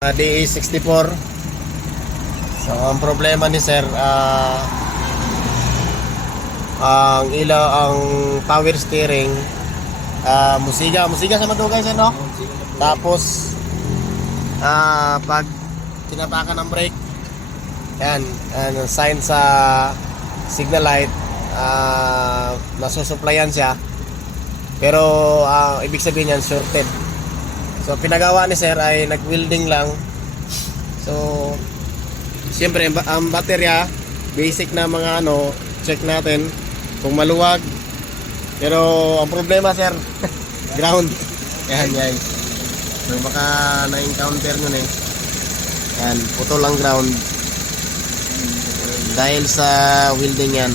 DA64. So ang problema ni sir, ang ilaw, ang power steering, musiga sa matugay sir, no? Tapos pag tinapakan ng brake, yan, sign sa signal light, nasusuplayan siya, pero ibig sabihin yan shorted. So pinagawa ni sir ay nag-welding lang. So siyempre ang baterya, basic na mga check natin kung maluwag. Pero ang problema sir, ground. Yan. So baka na-encounter nyo eh. Yan, putol ang ground. Dahil sa welding yan.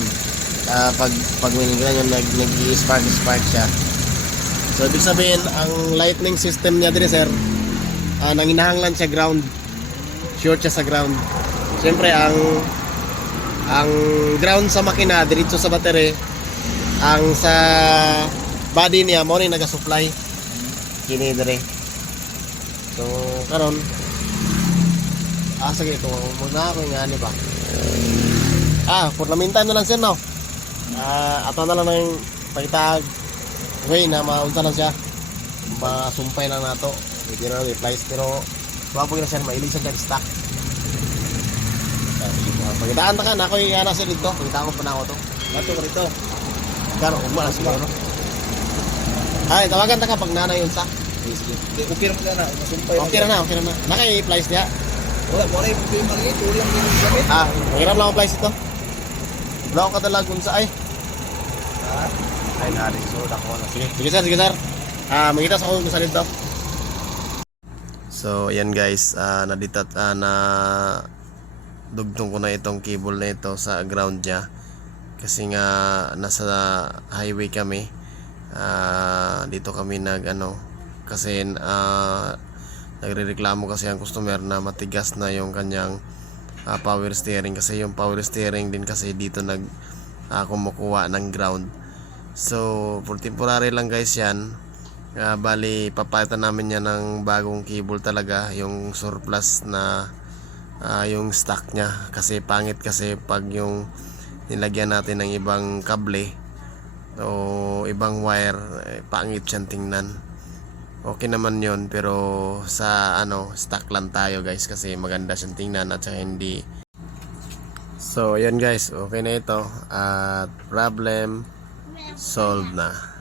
Pag winigran yun, nag-spark siya. So ibig sabihin, ang lightning system niya din sir, nanginahanglan siya ground. Short siya sa ground. Siyempre ang ground sa makina diretso sa battery, ang sa body niya mo ni naga-supply kini dire. So karon sige ito muna ako nga ni ba. Porlamintan na lang sir, no. Ato na lang ng pagitag way na maunta lang siya, masumpay lang nato, hindi na replies, pero wapag na siya mailisan siya stock. Pagitaan na ka na ako yung nasa dito, pagitaan ko pa na ako to ato ko rito karo umala siguro. Tawagan ta ka pag nanay yun sa Okay na masumpay. okay na naka-i-plies niya. Wala yung maliit, ulang din yung gamit. Mahirap lang ang plies ito. Block ka talaga kung sa ay naalis so ako na. Sige sir. Magkita sa kung sa dito. So ayan guys, na dugtong ko na itong cable na ito sa ground niya. Kasi nga nasa highway kami. Dito kami kasi nagrereklamo kasi ang customer na matigas na yung kanyang power steering, kasi yung power steering din kasi dito kumukuha ng ground. So for temporary lang guys yan. Bali papalitan namin yan ng bagong cable talaga, yung surplus na yung stock nya, kasi pangit kasi pag yung nilagyan natin ng ibang kable o ibang wire, pangit siyang tingnan. Okay naman yon, pero sa stock lang tayo guys, kasi maganda siyang tingnan at saka hindi. So ayan guys, okay na ito at problem solved na.